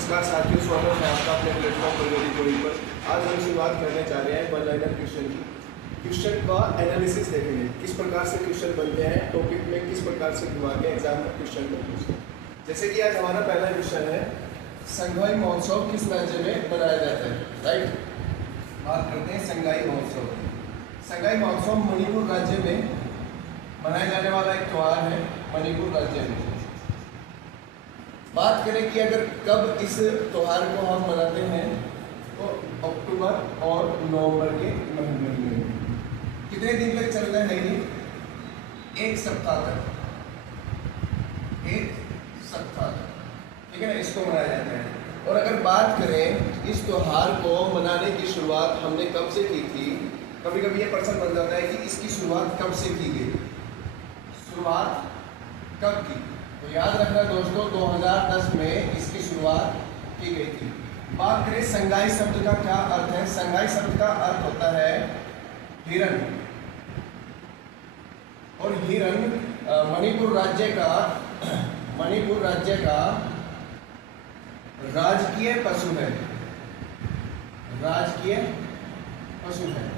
नमस्कार साथियों, स्वागत है आपका अपने प्लेटफॉर्म प्रगति जोड़ी पर। आज हम शुरुआत करने जा रहे हैं वन लाइनर क्वेश्चन की। क्वेश्चन का एनालिसिस देखेंगे, किस प्रकार से क्वेश्चन बनते हैं, टॉपिक में किस प्रकार से घुमा के एग्जाम में क्वेश्चन को पूछते हैं। जैसे कि आज हमारा पहला क्वेश्चन है, संगाई महोत्सव किस राज्य में मनाया जाता है। राइट, बात करते हैं संगाई महोत्सव। संगाई महोत्सव मणिपुर राज्य में मनाया जाने वाला एक त्योहार है, मणिपुर राज्य में। बात करें कि अगर कब इस त्योहार को हम मनाते हैं, तो अक्टूबर और नवंबर के महीने में। कितने दिन तक चलता है ये? एक सप्ताह तक, एक सप्ताह तक, ठीक है ना, इसको मनाया जाता है। और अगर बात करें इस त्योहार को मनाने की शुरुआत हमने कब से की थी, कभी कभी ये प्रश्न बन जाता है कि इसकी शुरुआत कब से की गई, शुरुआत कब की। तो याद रखना दोस्तों, 2010 में इसकी शुरुआत की गई थी। बात करें संगाई शब्द का क्या अर्थ है। संगाई शब्द का अर्थ होता है हिरण, और हिरण मणिपुर राज्य का राजकीय पशु है, राजकीय पशु है।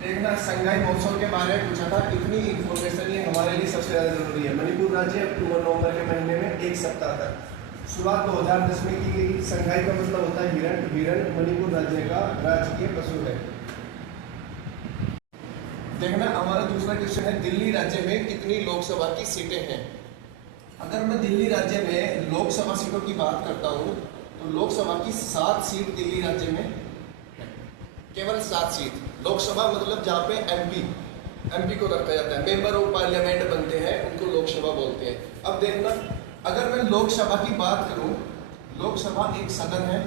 देखना, संगाई महोत्सव के बारे में पूछा था, इतनी इंफॉर्मेशन ये हमारे लिए सबसे ज्यादा जरूरी है। मणिपुर राज्य अक्टूबर नवंबर के महीने में एक सप्ताह तक, शुरुआत 2010 में की गई। संगाई का मतलब होता है हिरण। हिरण मणिपुर राज्य का राजकीय पशु है। देखना, हमारा दूसरा क्वेश्चन है, दिल्ली राज्य में कितनी लोकसभा की सीटें हैं। अगर मैं दिल्ली राज्य में लोकसभा सीटों की बात करता हूँ, तो लोकसभा की 7 सीट दिल्ली राज्य में, केवल 7 सीट। लोकसभा मतलब जहाँ पे एमपी को रखा जाता है, मेंबर ऑफ पार्लियामेंट बनते हैं, उनको लोकसभा बोलते हैं। अब देखना, अगर मैं लोकसभा की बात करूं, लोकसभा एक सदन है,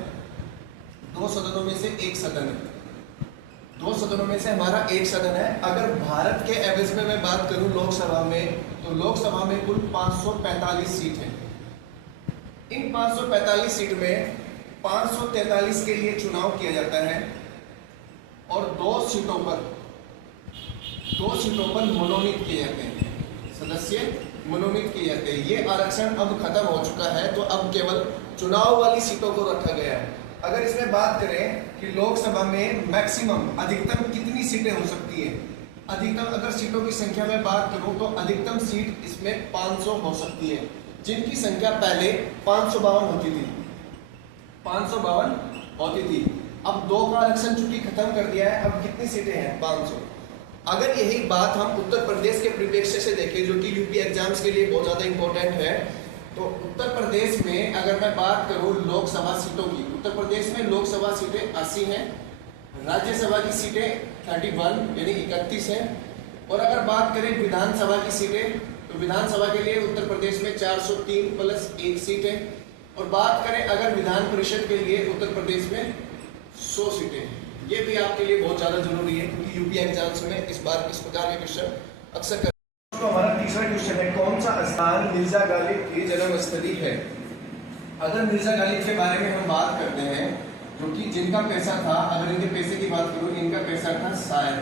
2 सदनों में से एक सदन है, 2 सदनों में से हमारा एक सदन है। अगर भारत के एवरेज में मैं बात करूं लोकसभा में, तो लोकसभा में कुल 545 सीट है। इन 545 सीट में 543 के लिए चुनाव किया जाता है, और 2 सीटों पर मनोनीत किए जाते हैं, सदस्य मनोनीत किए जाते हैं। ये आरक्षण अब खत्म हो चुका है, तो अब केवल चुनाव वाली सीटों को रखा गया है। अगर इसमें बात करें कि लोकसभा में मैक्सिमम, अधिकतम कितनी सीटें हो सकती है, अधिकतम अगर सीटों की संख्या में बात करूं, तो अधिकतम सीट इसमें 500 हो सकती है, जिनकी संख्या पहले 552 होती थी, 552 होती थी। अब 2 का आरक्षण चूंकि खत्म कर दिया है, अब कितनी सीटें हैं? 500। अगर यही बात हम उत्तर प्रदेश के परिप्रेक्ष्य से देखें, जो कि यूपी एग्जाम्स के लिए बहुत ज़्यादा इंपॉर्टेंट है, तो उत्तर प्रदेश में अगर मैं बात करूं लोकसभा सीटों की, उत्तर प्रदेश में लोकसभा सीटें 80 हैं, राज्यसभा की सीटें 31 यानी 31 हैं। और अगर बात करें विधानसभा की सीटें, तो विधानसभा के लिए उत्तर प्रदेश में 403 + 1 सीट है। और बात करें अगर विधान परिषद के लिए उत्तर प्रदेश में 100 सीटें। ये भी आपके लिए बहुत ज़्यादा जरूरी है, क्योंकि यूपी एग्जाम्स में इस बार इस प्रकार के क्वेश्चन अक्सर तो हमारा तीसरा क्वेश्चन है, कौन सा स्थान मिर्जा गालिब की जन्मस्थली है। अगर मिर्जा गालिब के बारे में हम बात करते हैं, जो कि जिनका पैसा था, अगर इनके पैसे की बात करूं, इनका पैसा था शायर।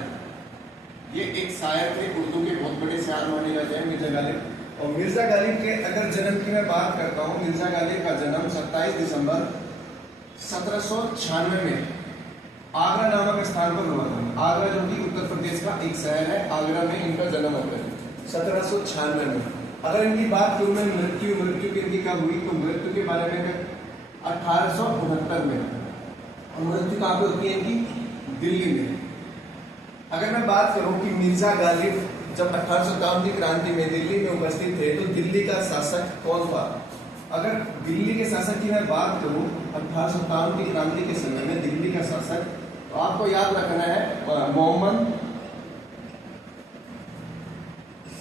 ये एक शायर थे, उर्दू के बहुत बड़े शायर माने जाते हैं मिर्जा गालिब। और मिर्जा गालिब के अगर जन्म की मैं बात करता हूँ, मिर्जा गालिब का जन्म 27 दिसंबर 1796 में आगरा नामक स्थान पर हुआ था। आगरा जो कि उत्तर प्रदेश का एक शहर है, आगरा में इनका जन्म होता है 1796 में। अगर इनकी बात करूं मैं मृत्यु की इनकी कब हुई, तो मृत्यु के बारे में 1869 में। और मृत्यु कहाँ पे होती है इनकी? दिल्ली में। अगर मैं बात करूं कि मिर्जा गालिब जब 1857 की क्रांति में दिल्ली में उपस्थित थे, तो दिल्ली का शासक कौन था? अगर दिल्ली के शासक की मैं बात करूं 1857 की क्रांति के समय में दिल्ली का शासक, तो आपको याद रखना है मोहम्मद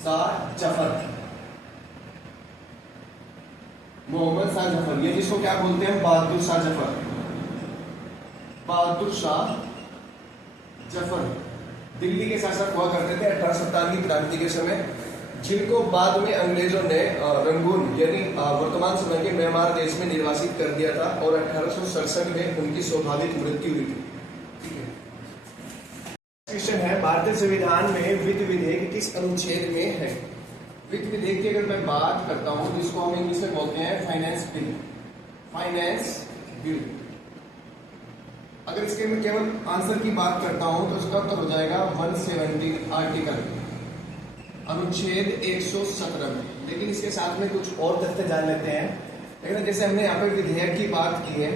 शाह जफर। मोहम्मद शाह जफर, ये जिसको क्या बोलते हैं? बहादुर शाह जफर। बहादुर शाह जफर दिल्ली के शासक हुआ करते थे 1857 की क्रांति के समय, जिनको बाद में अंग्रेजों ने रंगून यानी वर्तमान समय के म्यांमार देश में निर्वासित कर दिया था, और 1867 में उनकी स्वाभाविक मृत्यु हुई थी। ठीक है, क्वेश्चन है, भारतीय संविधान में वित्त विधेयक किस अनुच्छेद में है? वित्त विधेयक की अगर मैं बात करता हूँ, जिसको हम इंग्लिश में बोलते हैं फाइनेंस बिल। Finance bill. अगर इसके मैं केवल आंसर की बात करता हूं तो इसका उत्तर हो जाएगा 170 आर्टिकल अनुच्छेद 117 में। लेकिन इसके साथ में कुछ और तथ्य जान लेते हैं। लेकिन जैसे हमने यहाँ पे विधेयक की बात की है,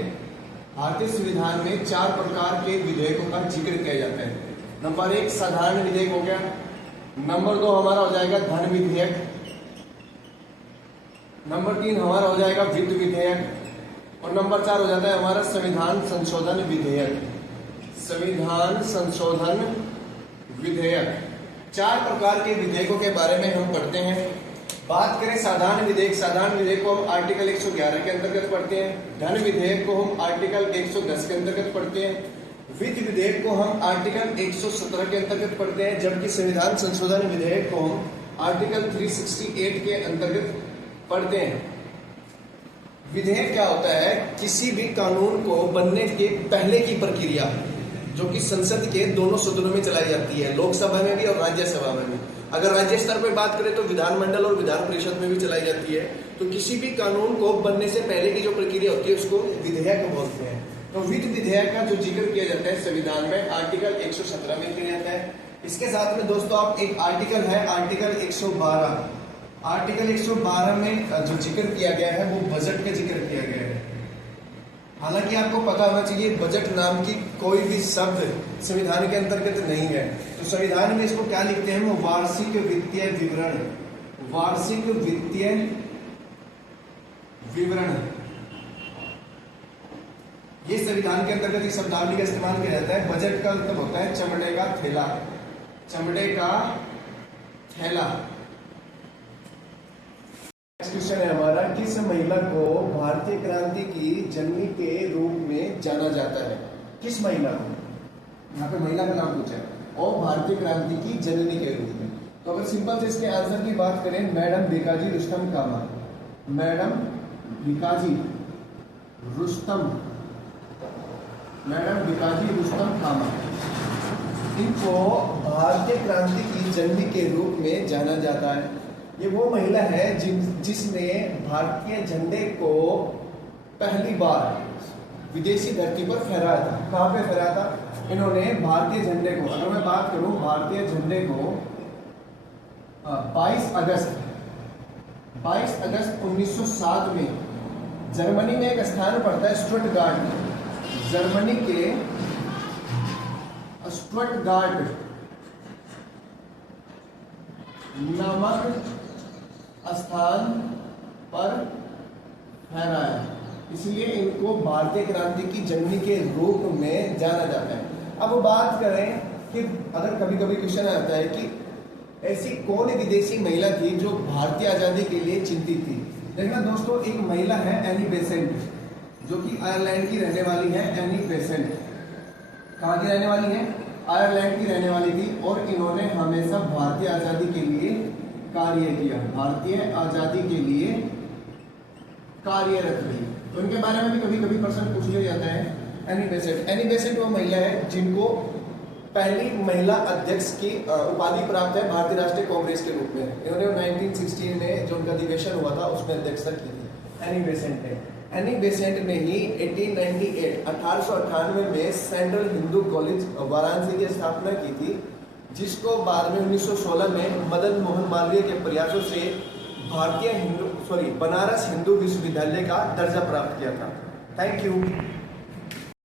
भारतीय संविधान में 4 प्रकार के विधेयकों का जिक्र किया जाता है। नंबर 1 साधारण विधेयक हो गया, नंबर 2 हमारा हो जाएगा धन विधेयक, नंबर 3 हमारा हो जाएगा वित्त विधेयक, और नंबर 4 हो जाता है हमारा संविधान संशोधन विधेयक। संविधान संशोधन विधेयक 4 प्रकार के विधेयकों के बारे में हम पढ़ते हैं। बात करें साधारण विधेयक, साधारण विधेयक को हम आर्टिकल 111 के अंतर्गत पढ़ते हैं। धन विधेयक को हम आर्टिकल 110 के अंतर्गत पढ़ते हैं। वित्त विधेयक को हम आर्टिकल 117 के अंतर्गत पढ़ते हैं, जबकि संविधान संशोधन विधेयक को हम आर्टिकल 368 के अंतर्गत पढ़ते हैं। विधेयक क्या होता है? किसी भी कानून को बनने के पहले की प्रक्रिया, जो कि संसद के दोनों सदनों में चलाई जाती है, लोकसभा में भी और राज्यसभा में भी। अगर राज्य स्तर पर बात करें तो विधानमंडल और विधान परिषद में भी चलाई जाती है। तो किसी भी कानून को बनने से पहले की जो प्रक्रिया होती है उसको विधेयक बोलते हैं। तो वित्त विधेयक का जो जिक्र किया जाता है संविधान में आर्टिकल 117 में किया जाता है। इसके साथ में दोस्तों आप एक आर्टिकल है आर्टिकल 112, आर्टिकल 112 में जो जिक्र किया गया है वो बजट का जिक्र किया गया है। हालांकि आपको पता होना चाहिए बजट नाम की कोई भी शब्द संविधान के अंतर्गत नहीं है। तो संविधान में इसको क्या लिखते हैं? वो वार्षिक वित्तीय विवरण, वार्षिक वित्तीय विवरण। ये संविधान के अंतर्गत इस शब्दावली का इस्तेमाल किया जाता है। बजट का मतलब होता है चमड़े का थैला, चमड़े का थैला। क्वेश्चन है हमारा, किस महिला को भारतीय क्रांति की जननी के रूप में जाना जाता है? किस महिला को? यहाँ पे महिला का नाम पूछा है, और भारतीय क्रांति की जननी के रूप में। तो अगर सिंपल से इसके आंसर की बात करें, मैडम भिकाजी रुस्तम कामा, मैडम भिकाजी रुस्तम, मैडम भिकाजी रुस्तम कामा, इनको भारतीय क्रांति की जननी के रूप में जाना जाता है। ये वो महिला है जिसने भारतीय झंडे को पहली बार विदेशी धरती पर फहराया था। कहाँ पे फहराया था? इन्होंने भारतीय झंडे को, अगर मैं बात करूं भारतीय झंडे को 22 अगस्त 1907 में जर्मनी में एक स्थान पड़ता है स्टुटगार्ट, जर्मनी के स्टुटगार्ट नामक स्थान पर फहराया, इसलिए इनको भारतीय क्रांति की जननी के रूप में जाना जाता है। अब बात करें कि अगर कभी कभी क्वेश्चन आता है कि ऐसी कौन विदेशी महिला थी जो भारतीय आजादी के लिए चिंतित थी। देखना दोस्तों, एक महिला है एनी बेसेंट, जो कि आयरलैंड की रहने वाली है। एनी बेसेंट कहाँ की रहने वाली है? आयरलैंड की रहने वाली थी, और इन्होंने हमेशा भारतीय आजादी के लिए कार्य किया, भारतीय आजादी के लिए कार्यरत रही। तो इनके बारे में भी कभी कभी प्रश्न पूछ लिया जाता है। एनी बेसेंट, एनी बेसेंट वो महिला है जिनको पहली महिला अध्यक्ष की उपाधि प्राप्त है भारतीय राष्ट्रीय कांग्रेस के रूप में। इन्होंने 1916 में जो उनका अधिवेशन हुआ था उसमें अध्यक्षता की थी। एनी बेसेंट ने, एनी बेसेंट ने ही 1898 में सेंट्रल हिंदू कॉलेज वाराणसी की स्थापना की थी, जिसको बाद में 1916 में मदन मोहन मालवीय के प्रयासों से बनारस हिंदू विश्वविद्यालय का दर्जा प्राप्त किया था। Thank you.